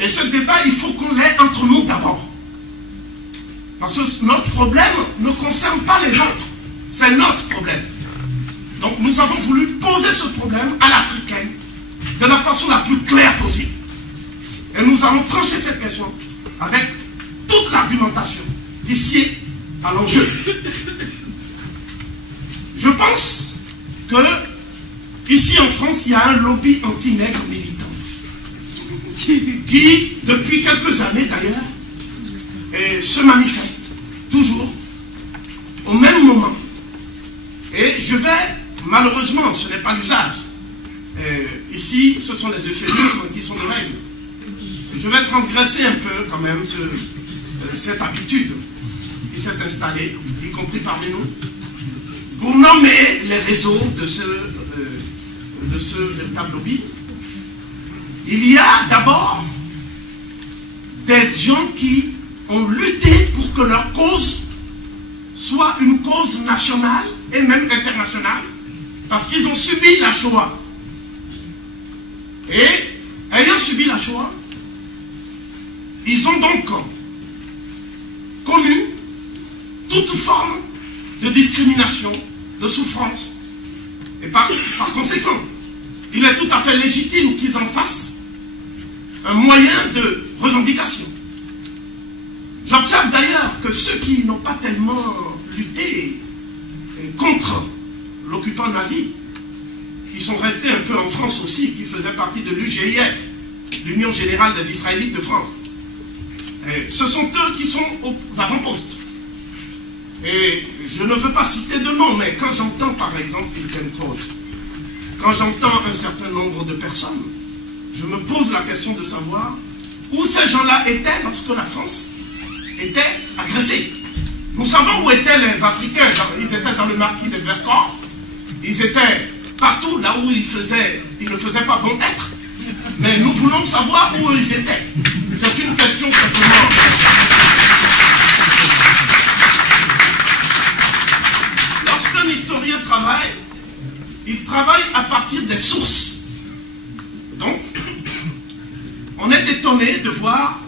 Et ce débat, il faut qu'on l'ait entre nous d'abord. Parce que notre problème ne concerne pas les autres. C'est notre problème. Donc nous avons voulu poser ce problème à l'africaine de la façon la plus claire possible. Et nous allons trancher cette question avec toute l'argumentation ici à l'enjeu. Je pense que ici en France, il y a un lobby anti-nègre militant qui, depuis quelques années d'ailleurs, se manifeste toujours au même moment. Et je vais, malheureusement, ce n'est pas l'usage. Ici, ce sont les euphémismes qui sont de règle. Je vais transgresser un peu quand même cette habitude qui s'est installée, y compris parmi nous, pour nommer les réseaux de ce véritable lobby. Il y a d'abord des gens qui ont lutté pour que leur cause soit une cause nationale et même internationale, parce qu'ils ont subi la Shoah. Et ayant subi la Shoah, ils ont donc connu toute forme de discrimination, de souffrance. Et par conséquent, il est tout à fait légitime qu'ils en fassent un moyen de revendication. J'observe d'ailleurs que ceux qui n'ont pas tellement lutté contre l'occupant nazi, qui sont restés un peu en France aussi, qui faisaient partie de l'UGIF, l'Union Générale des Israélites de France, ce sont eux qui sont aux avant-postes. Et je ne veux pas citer de nom, mais quand j'entends par exemple Finkielkraut, quand j'entends un certain nombre de personnes, je me pose la question de savoir où ces gens-là étaient lorsque la France était agressée. Nous savons où étaient les Africains. Ils étaient dans le maquis de Vercors, ils étaient partout là où ils ne faisaient pas bon être. Mais nous voulons savoir où ils étaient. C'est une question simplement. Lorsqu'un historien travaille, il travaille à partir des sources. Donc, on est étonné de voir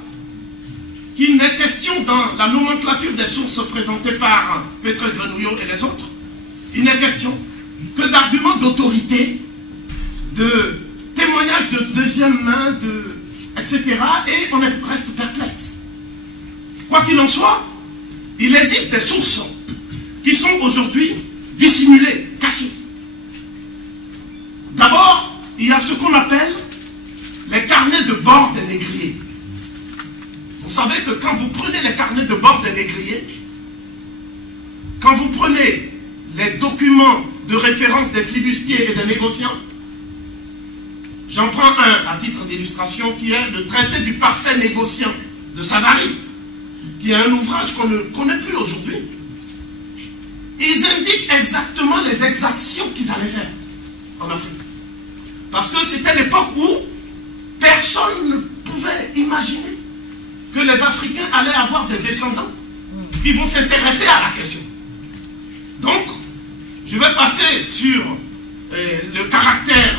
qu'il n'est question dans la nomenclature des sources présentées par Petre Grenouillot et les autres, il n'est question que d'arguments d'autorité, de témoignages de deuxième main, etc. Et on reste perplexe. Quoi qu'il en soit, il existe des sources qui sont aujourd'hui dissimulées, cachées. D'abord, il y a ce qu'on appelle les carnets de bord des négriers. Vous savez que quand vous prenez les carnets de bord des négriers, quand vous prenez les documents de référence des flibustiers et des négociants, j'en prends un à titre d'illustration qui est le traité du parfait négociant de Savary, qui est un ouvrage qu'on ne connaît plus aujourd'hui. Ils indiquent exactement les exactions qu'ils allaient faire en Afrique. Parce que c'était l'époque où personne ne pouvait imaginer que les Africains allaient avoir des descendants qui vont s'intéresser à la question. Donc, je vais passer sur le caractère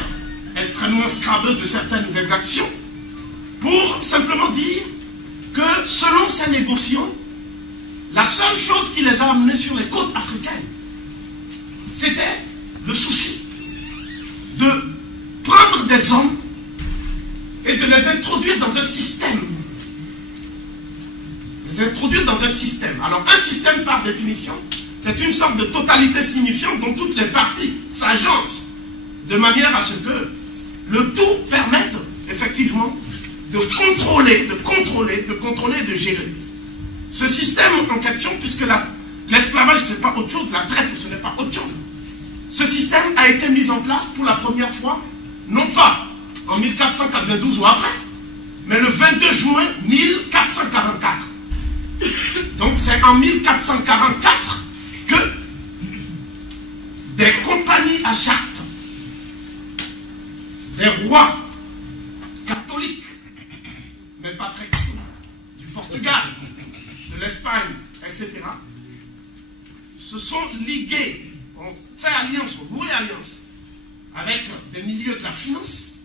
extrêmement scrabeux de certaines exactions pour simplement dire que selon ces négociants, la seule chose qui les a amenés sur les côtes africaines, c'était le souci de prendre des hommes et de les introduire dans un système. Les introduire dans un système. Alors un système par définition, c'est une sorte de totalité signifiante dont toutes les parties s'agencent de manière à ce que le tout permette effectivement de contrôler et de gérer. Ce système en question, puisque l'esclavage ce n'est pas autre chose, la traite ce n'est pas autre chose. Ce système a été mis en place pour la première fois, non pas en 1492 ou après, mais le 22 juin 1444. Donc c'est en 1444 que des compagnies à charte, des rois catholiques, mais pas très catholiques, du Portugal, de l'Espagne, etc., se sont ligués, ont fait alliance, ont noué alliance avec des milieux de la finance.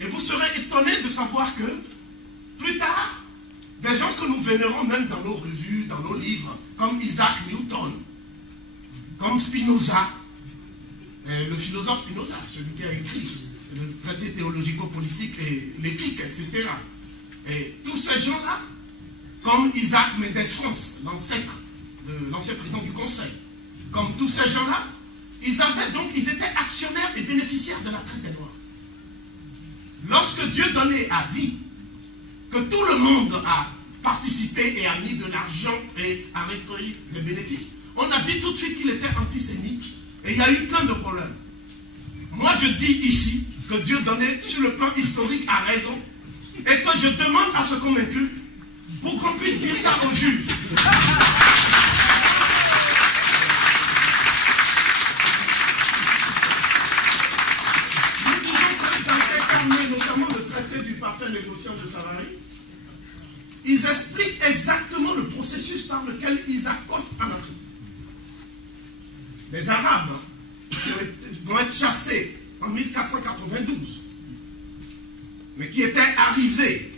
Et vous serez étonné de savoir que plus tard, des gens que nous vénérons même dans nos revues, dans nos livres, comme Isaac Newton, comme Spinoza, le philosophe Spinoza, celui qui a écrit le traité théologico-politique et l'éthique, etc. Et tous ces gens-là, comme Isaac Mendes France, l'ancêtre de l'ancien président du Conseil, comme tous ces gens-là, ils étaient actionnaires et bénéficiaires de la traite des Noirs. Lorsque Dieu a dit que tout le monde a participé et a mis de l'argent et a recueilli des bénéfices, on a dit tout de suite qu'il était antisémite et il y a eu plein de problèmes. Moi je dis ici que Dieu donnait sur le plan historique a raison et que je demande à ce qu'on m'inculpe pour qu'on puisse dire ça aux juges. Nous disons que dans ces carnets, notamment le traité du parfait négociant de Savary, ils expliquent exactement le processus par lequel ils accostent en Afrique. Les Arabes vont être chassés en 1492, mais qui étaient arrivés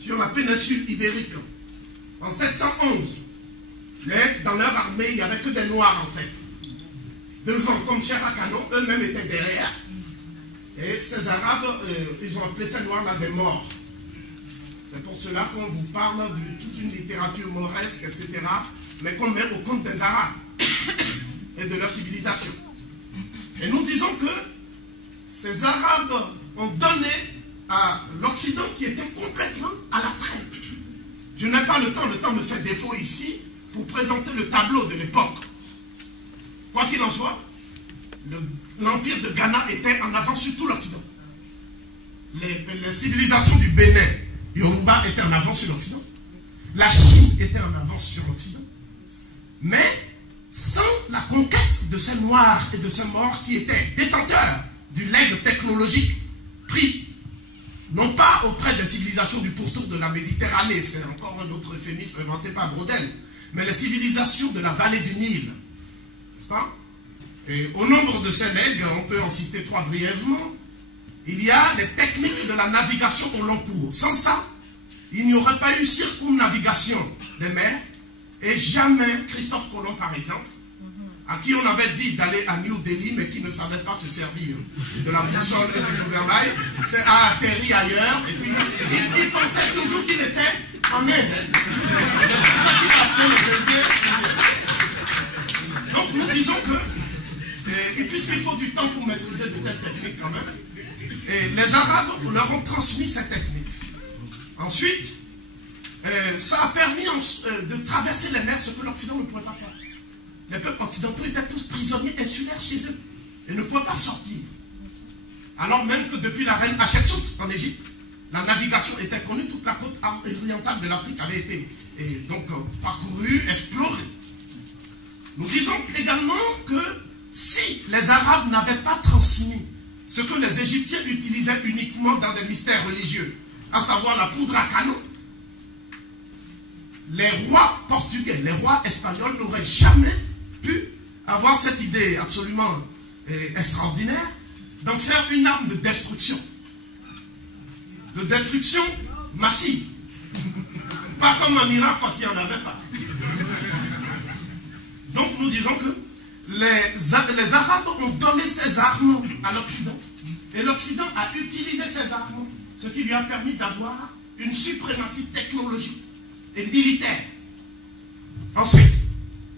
sur la péninsule ibérique en 711. Mais dans leur armée, il n'y avait que des Noirs en fait. Devant, comme Cherakano, eux-mêmes étaient derrière. Et ces Arabes, ils ont appelé ces Noirs-là des morts. C'est pour cela qu'on vous parle de toute une littérature mauresque, etc. Mais qu'on met au compte des Arabes et de leur civilisation. Et nous disons que ces Arabes ont donné à l'Occident qui était complètement à la traîne. Je n'ai pas le temps me fait défaut ici pour présenter le tableau de l'époque. Quoi qu'il en soit, l'empire de Ghana était en avance sur tout l'Occident. Les civilisations du Bénin, Yoruba étaient en avance sur l'Occident. La Chine était en avance sur l'Occident. Mais sans la conquête de ces Noirs et de ces Morts qui étaient détenteurs du legs technologique pris, non pas auprès des civilisations du pourtour de la Méditerranée, c'est encore un autre euphémisme inventé par Brodel, mais les civilisations de la vallée du Nil, n'est-ce pas? Et au nombre de ces legs, on peut en citer trois brièvement. Il y a les techniques de la navigation au long cours. Sans ça, il n'y aurait pas eu circumnavigation des mers. Et jamais Christophe Colomb, par exemple, à qui on avait dit d'aller à New Delhi, mais qui ne savait pas se servir de la boussole et du gouvernail, a atterri ailleurs, et puis il pensait toujours qu'il était en Inde. C'est pour ça qu'il appelait les Indiens. Donc nous disons que, et puisqu'il faut du temps pour maîtriser de telles techniques quand même, et les Arabes leur ont transmis ces techniques. Ensuite, ça a permis de traverser les mers, ce que l'Occident ne pouvait pas faire. Les peuples occidentaux étaient tous prisonniers insulaires chez eux et ne pouvaient pas sortir. Alors même que depuis la reine Hatshepsut en Égypte, la navigation était connue, toute la côte orientale de l'Afrique avait été parcourue, explorée. Nous disons également que si les Arabes n'avaient pas transmis ce que les Égyptiens utilisaient uniquement dans des mystères religieux, à savoir la poudre à canon, les rois portugais, les rois espagnols n'auraient jamais pu avoir cette idée absolument extraordinaire d'en faire une arme de destruction massive. Pas comme en Irak parce qu'il n'y en avait pas. Donc nous disons que les Arabes ont donné ces armes à l'Occident et l'Occident a utilisé ces armes, ce qui lui a permis d'avoir une suprématie technologique et militaire. Ensuite,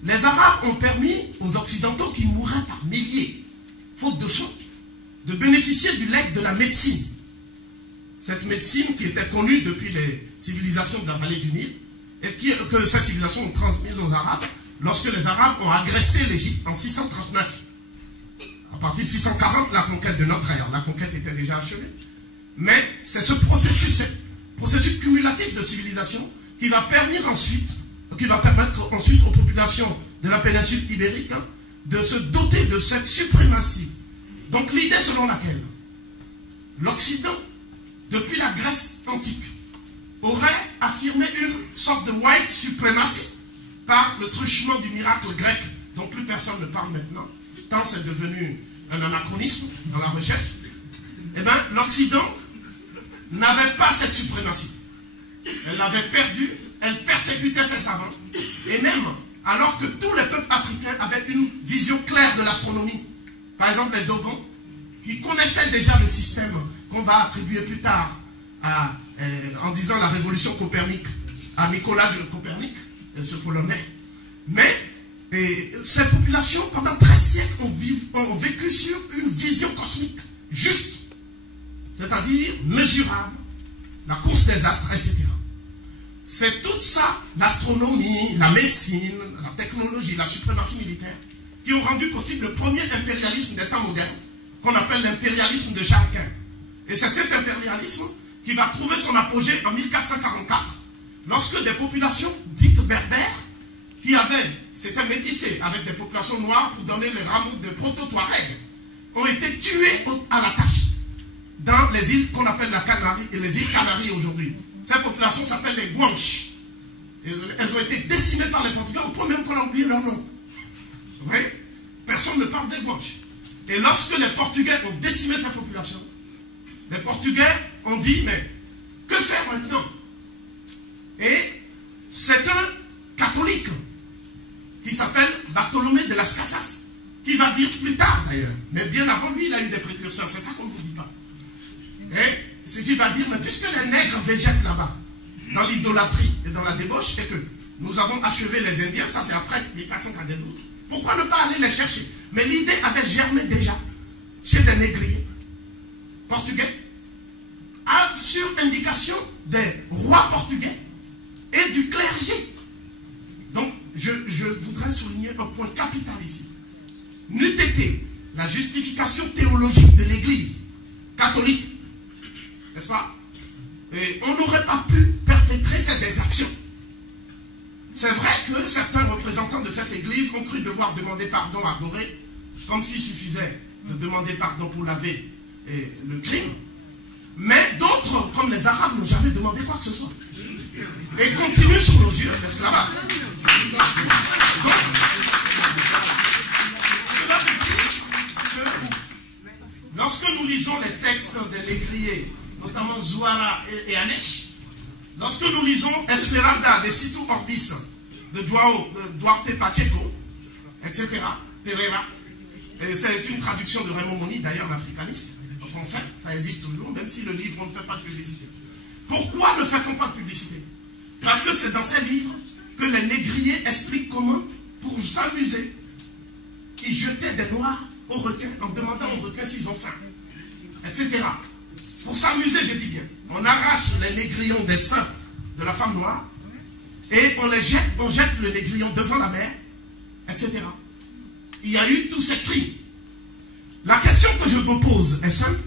les Arabes ont permis aux Occidentaux qui mouraient par milliers, faute de soins, de bénéficier du legs de la médecine. Cette médecine qui était connue depuis les civilisations de la vallée du Nil et que ces civilisations ont transmise aux Arabes lorsque les Arabes ont agressé l'Égypte en 639. À partir de 640, la conquête de notre ère. La conquête était déjà achevée. Mais c'est ce processus cumulatif de civilisation qui va permettre ensuite aux populations de la péninsule ibérique de se doter de cette suprématie. Donc l'idée selon laquelle l'Occident, depuis la Grèce antique, aurait affirmé une sorte de white supremacy par le truchement du miracle grec dont plus personne ne parle maintenant, tant c'est devenu un anachronisme dans la recherche, eh bien l'Occident n'avait pas cette suprématie. Elle l'avait perdu, elle persécutait ses savants. Et même, alors que tous les peuples africains avaient une vision claire de l'astronomie, par exemple les Dogons, qui connaissaient déjà le système qu'on va attribuer plus tard en disant la révolution Copernic, à Nicolas de Copernic, ce Polonais. Mais ces populations, pendant 13 siècles, ont vécu sur une vision cosmique juste, c'est-à-dire mesurable, la course des astres, etc. C'est tout ça, l'astronomie, la médecine, la technologie, la suprématie militaire, qui ont rendu possible le premier impérialisme des temps modernes, qu'on appelle l'impérialisme de Charles Quint. Et c'est cet impérialisme qui va trouver son apogée en 1444, lorsque des populations dites berbères, qui s'étaient métissées avec des populations noires pour donner les rameaux de proto-Touareg, ont été tuées à la tâche dans les îles qu'on appelle la Canarie et les îles Canaries aujourd'hui. Ces populations s'appellent les Guanches. Elles ont été décimées par les Portugais au point même qu'on a oublié leur nom. Vous voyez? Personne ne parle des Guanches. Et lorsque les Portugais ont décimé ces populations, les Portugais ont dit, mais que faire maintenant? Et c'est un catholique qui s'appelle Bartholomé de Las Casas, qui va dire plus tard d'ailleurs, mais bien avant lui, il a eu des précurseurs, c'est ça qu'on ne vous dit pas. Et ce qui va dire, mais puisque les nègres végètent là-bas, dans l'idolâtrie et dans la débauche, et que nous avons achevé les Indiens, ça c'est après 1442, pourquoi ne pas aller les chercher? Mais l'idée avait germé déjà chez des négriers portugais, sur indication des rois portugais et du clergé. Donc, je voudrais souligner un point capital ici. N'eût été la justification théologique de l'Église catholique, n'est-ce pas? Et on n'aurait pas pu perpétrer ces exactions. C'est vrai que certains représentants de cette Église ont cru devoir demander pardon à Gorée, comme s'il suffisait de demander pardon pour laver le crime. Mais d'autres, comme les Arabes, n'ont jamais demandé quoi que ce soit. Et continuent sur nos yeux l'esclavage. Donc, cela veut dire que lorsque nous lisons les textes des négriers, notamment Zouara et Anesh, lorsque nous lisons Esmeralda de Situ Orbis, de Joao, de Duarte Pacheco, etc., Pereira, c'est une traduction de Raymond Moni, d'ailleurs l'africaniste, en français, ça existe toujours, même si le livre, on ne fait pas de publicité. Pourquoi ne fait-on pas de publicité? Parce que c'est dans ces livres que les négriers expliquent comment, pour s'amuser, ils jetaient des noirs aux requins, en demandant aux requins s'ils ont faim, etc. Pour s'amuser, je dis bien. On arrache les négrillons des seins de la femme noire et on jette le négrillon devant la mer, etc. Il y a eu tous ces crimes. La question que je me pose est simple.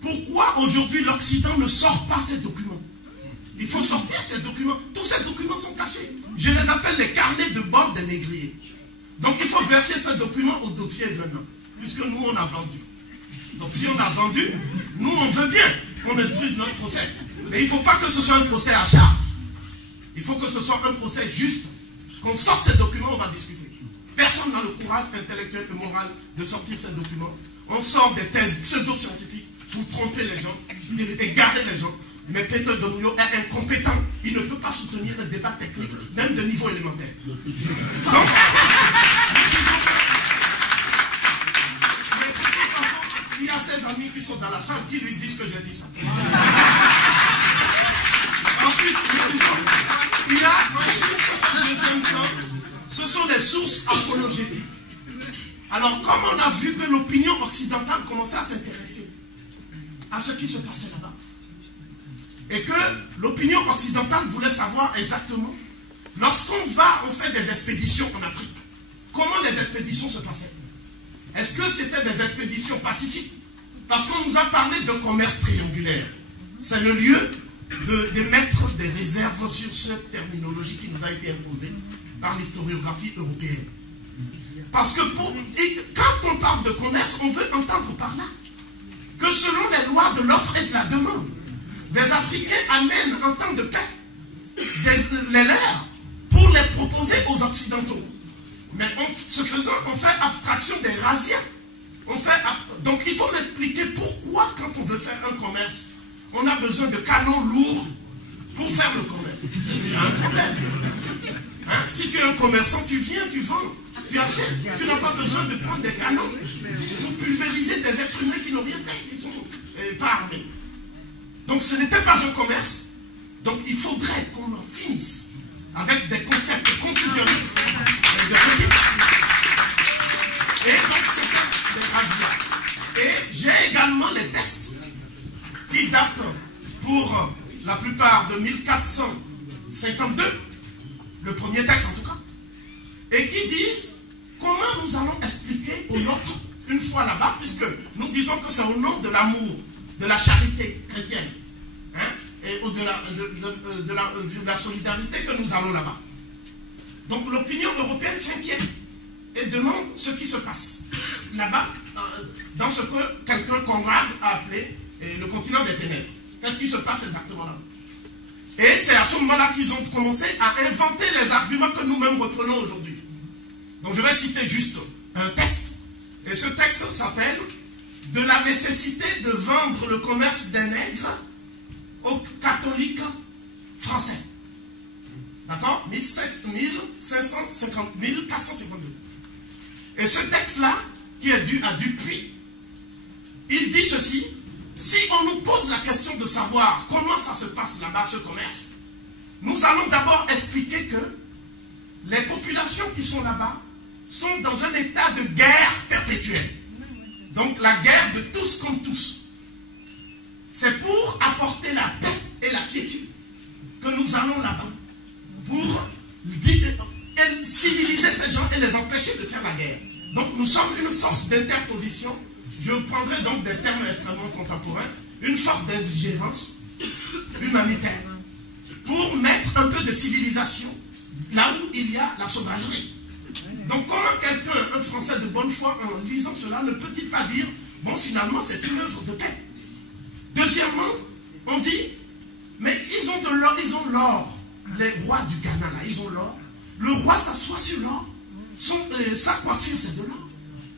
Pourquoi aujourd'hui l'Occident ne sort pas ces documents? Il faut sortir ces documents. Tous ces documents sont cachés. Je les appelle les carnets de bord des négriers. Donc il faut verser ces documents au dossier maintenant, puisque nous on a vendu. Donc si on a vendu, nous on veut bien qu'on instruise notre procès. Mais il ne faut pas que ce soit un procès à charge. Il faut que ce soit un procès juste. Qu'on sorte ces documents, on va discuter. Personne n'a le courage intellectuel et moral de sortir ces documents. On sort des thèses pseudo-scientifiques pour tromper les gens, égarer les gens. Mais Peter Donouyo est incompétent. Il ne peut pas soutenir le débat technique, même de niveau élémentaire. Donc, il y a ses amis qui sont dans la salle qui lui disent que j'ai dit ça. Ensuite, il y a ensuite, deuxième temps, ce sont des sources apologétiques. Alors, comme on a vu que l'opinion occidentale commençait à s'intéresser à ce qui se passait là-bas, et que l'opinion occidentale voulait savoir exactement, lorsqu'on fait des expéditions en Afrique, comment les expéditions se passaient? Est-ce que c'était des expéditions pacifiques? Parce qu'on nous a parlé d'un commerce triangulaire. C'est le lieu de mettre des réserves sur cette terminologie qui nous a été imposée par l'historiographie européenne. Parce que quand on parle de commerce, on veut entendre par là que selon les lois de l'offre et de la demande, des Africains amènent en temps de paix les leurs pour les proposer aux Occidentaux. Mais ce faisant, on fait abstraction des razzias. Donc il faut m'expliquer pourquoi, quand on veut faire un commerce, on a besoin de canons lourds pour faire le commerce. Tu as un problème. Hein? Si tu es un commerçant, tu viens, tu vends, tu achètes. Tu n'as pas besoin de prendre des canons pour pulvériser des êtres humains qui n'ont rien fait. Ils ne sont pas armés. Donc ce n'était pas un commerce. Donc il faudrait qu'on en finisse avec des concepts confusionnistes. Et donc c'était des razzias. Et j'ai également les textes qui datent pour la plupart de 1452, le premier texte en tout cas, et qui disent comment nous allons expliquer aux nôtres une fois là-bas, puisque nous disons que c'est au nom de l'amour, de la charité chrétienne, hein, et au-delà de la solidarité que nous allons là-bas. Donc l'opinion européenne s'inquiète et demande ce qui se passe là-bas, dans ce que quelqu'un, Conrad, a appelé le continent des ténèbres. Qu'est-ce qui se passe exactement là? Et c'est à ce moment-là qu'ils ont commencé à inventer les arguments que nous-mêmes reprenons aujourd'hui. Donc je vais citer juste un texte, et ce texte s'appelle « De la nécessité de vendre le commerce des nègres aux catholiques français ». D'accord? 1452. Et ce texte-là, qui est dû à Dupuis, il dit ceci: si on nous pose la question de savoir comment ça se passe là-bas, ce commerce, nous allons d'abord expliquer que les populations qui sont là-bas sont dans un état de guerre perpétuelle. Donc la guerre de tous contre tous. C'est pour apporter la paix et la quiétude que nous allons là-bas pour civiliser ces gens et les empêcher de faire la guerre. Donc nous sommes une force d'interposition. Je prendrai donc des termes extrêmement contemporains. Une force d'ingérence humanitaire pour mettre un peu de civilisation là où il y a la sauvagerie. Donc comment quelqu'un, un Français de bonne foi, en lisant cela, ne peut-il pas dire, bon, finalement c'est une œuvre de paix. Deuxièmement, on dit, mais ils ont de l'or, ils ont l'or. Les rois du Ghana là, ils ont l'or. Le roi s'assoit sur l'or. Sa coiffure c'est de l'or.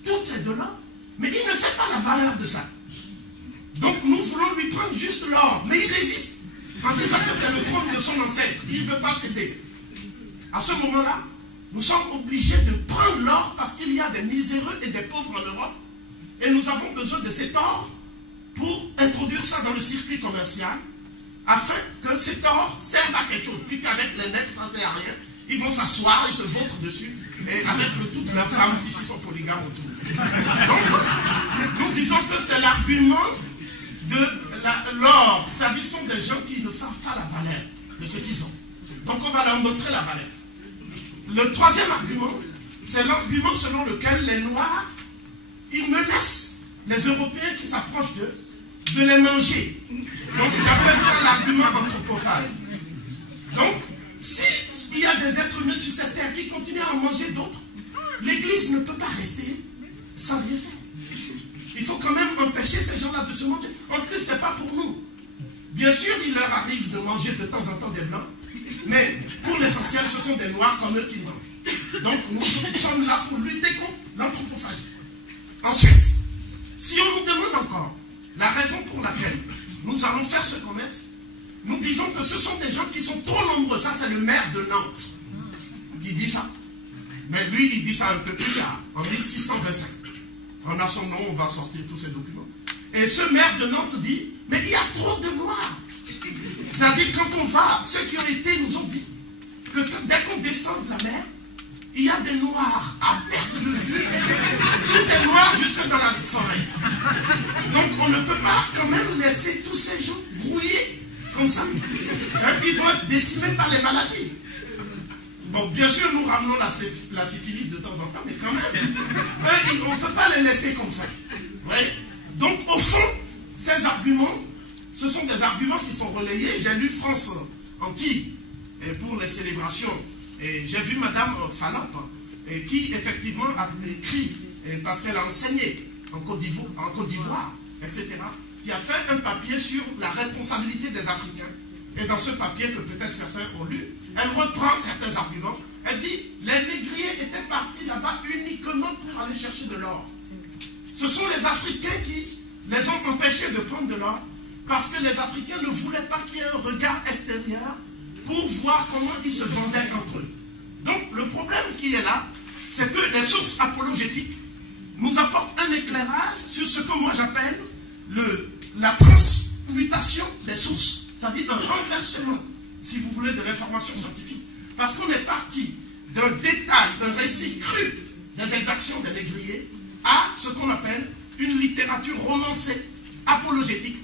Tout c'est de l'or. Mais il ne sait pas la valeur de ça. Donc nous voulons lui prendre juste l'or. Mais il résiste. En disant que c'est le trône de son ancêtre. Il ne veut pas céder. À ce moment-là, nous sommes obligés de prendre l'or parce qu'il y a des miséreux et des pauvres en Europe. Et nous avons besoin de cet or pour introduire ça dans le circuit commercial afin que cet or serve à quelque chose. Puis qu'avec les nègres, ça ne sert à rien. Ils vont s'asseoir et se vautrent dessus. Et avec toutes leurs femmes qui ici sont polygames autour. Donc, nous disons que c'est l'argument de l'or. C'est-à-dire, ce sont des gens qui ne savent pas la valeur de ce qu'ils ont. Donc, on va leur montrer la valeur. Le troisième argument, c'est l'argument selon lequel les Noirs, ils menacent les Européens qui s'approchent d'eux de les manger. Donc, j'appelle ça l'argument anthropophage. Donc, s'il y a des êtres humains sur cette terre qui continuent à en manger d'autres, l'Église ne peut pas rester sans rien faire. Il faut quand même empêcher ces gens-là de se manger. En plus, ce n'est pas pour nous. Bien sûr, il leur arrive de manger de temps en temps des Blancs, mais pour l'essentiel, ce sont des Noirs comme eux qui mangent. Donc, nous sommes là pour lutter contre l'anthropophagie. Ensuite, si on nous demande encore la raison pour laquelle nous allons faire ce commerce, nous disons que ce sont des gens qui sont trop nombreux. Ça, c'est le maire de Nantes qui dit ça. Mais lui, il dit ça un peu plus tard, en 1625. On a son nom, on va sortir tous ces documents. Et ce maire de Nantes dit, mais il y a trop de Noirs. C'est-à-dire, quand on va, ceux qui ont été nous ont dit que dès qu'on descend de la mer, il y a des Noirs à perte de vue. Des Noirs jusque dans la forêt. Donc, on ne peut pas quand même laisser tous ces gens brouillés comme ça. Ils vont être décimés par les maladies. Bon, bien sûr, nous ramenons la syphilis de temps en temps, mais quand même, on ne peut pas les laisser comme ça. Ouais. Donc, au fond, ces arguments, ce sont des arguments qui sont relayés. J'ai lu France Antilles pour les célébrations. Et j'ai vu Madame Fallope, qui effectivement a écrit, parce qu'elle a enseigné en Côte d'Ivoire, etc., qui a fait un papier sur la responsabilité des Africains. Et dans ce papier que peut-être certains ont lu, elle reprend certains arguments. Elle dit, les négriers étaient partis là-bas uniquement pour aller chercher de l'or. Ce sont les Africains qui les ont empêchés de prendre de l'or, parce que les Africains ne voulaient pas qu'il y ait un regard extérieur voir comment ils se vendaient entre eux. Donc le problème qui est là, c'est que les sources apologétiques nous apportent un éclairage sur ce que moi j'appelle la transmutation des sources. C'est-à-dire un renversement, si vous voulez, de l'information scientifique. Parce qu'on est parti d'un détail, d'un récit cru des exactions des négriers à ce qu'on appelle une littérature romancée, apologétique,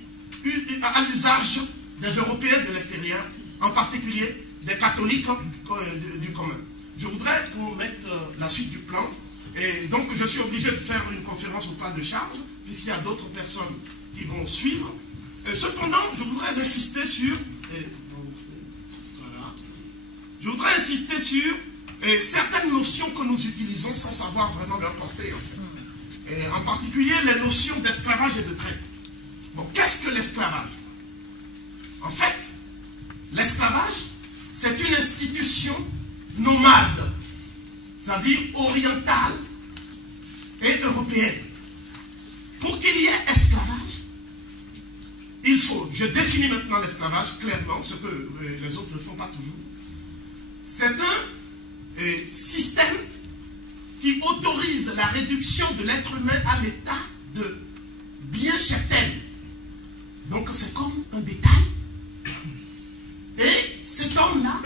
à l'usage des Européens de l'extérieur, en particulier des catholiques du commun. Je voudrais qu'on mette la suite du plan, et donc je suis obligé de faire une conférence au pas de charge, puisqu'il y a d'autres personnes qui vont suivre. Cependant, je voudrais insister sur... Je voudrais insister sur certaines notions que nous utilisons sans savoir vraiment leur portée, en fait. Et en particulier les notions d'esclavage et de traite. Bon, qu'est-ce que l'esclavage? En fait, l'esclavage, c'est une institution nomade, c'est-à-dire orientale et européenne. Pour qu'il y ait esclavage, il faut, je définis maintenant l'esclavage clairement, ce que les autres ne font pas toujours. C'est un système qui autorise la réduction de l'être humain à l'état de bien cheptel. Donc c'est comme un bétail. Et cet homme-là,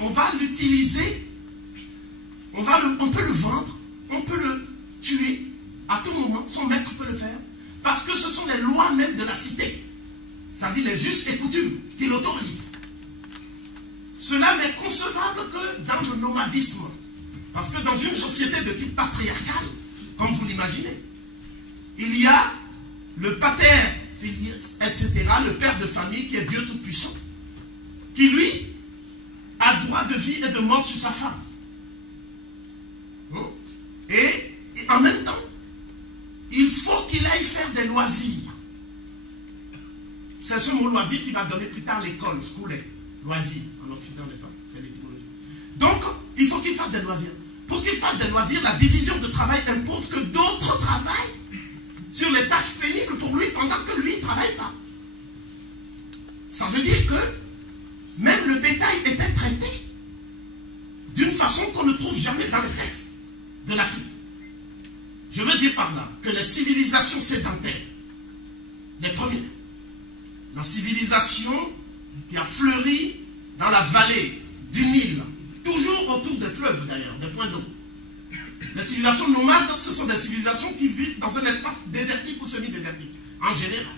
on va l'utiliser, on peut le vendre, on peut le tuer à tout moment, son maître peut le faire, parce que ce sont les lois même de la cité, c'est-à-dire les us et coutumes qui l'autorisent. Cela n'est concevable que dans le nomadisme, parce que dans une société de type patriarcal, comme vous l'imaginez, il y a le pater, etc., le père de famille qui est Dieu Tout-Puissant, qui lui a droit de vie et de mort sur sa femme. Et en même temps, il faut qu'il aille faire des loisirs. C'est ce mot loisir qui va donner plus tard l'école, schooling, loisirs, en Occident, n'est-ce pas? C'est l'étymologie. Donc, il faut qu'il fasse des loisirs. Pour qu'il fasse des loisirs, la division de travail impose que d'autres travaillent sur les tâches pénibles pour lui pendant que lui ne travaille pas. Ça veut dire que même le bétail était traité d'une façon qu'on ne trouve jamais dans les textes de l'Afrique. Je veux dire par là que les civilisations sédentaires, les premières, la civilisation qui a fleuri dans la vallée du Nil, toujours autour des fleuves d'ailleurs, des points d'eau. Les civilisations nomades, ce sont des civilisations qui vivent dans un espace désertique ou semi-désertique, en général.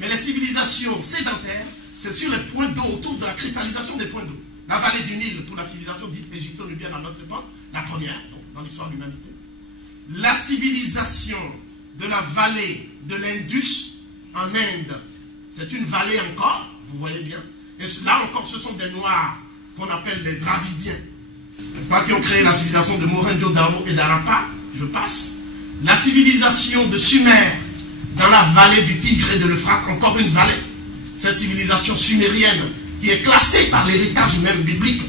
Mais les civilisations sédentaires, c'est sur les points d'eau, autour de la cristallisation des points d'eau. La vallée du Nil, pour la civilisation dite égypto-nubienne à notre époque, la première, donc, dans l'histoire de l'humanité. La civilisation de la vallée de l'Indus en Inde, c'est une vallée encore, vous voyez bien. Et là encore, ce sont des Noirs qu'on appelle les Dravidiens, n'est-ce pas, qui ont créé la civilisation de Mohenjo-Daro et d'Harappa, je passe. La civilisation de Sumer, dans la vallée du Tigre et de l'Euphrate, encore une vallée. Cette civilisation sumérienne qui est classée par l'héritage même biblique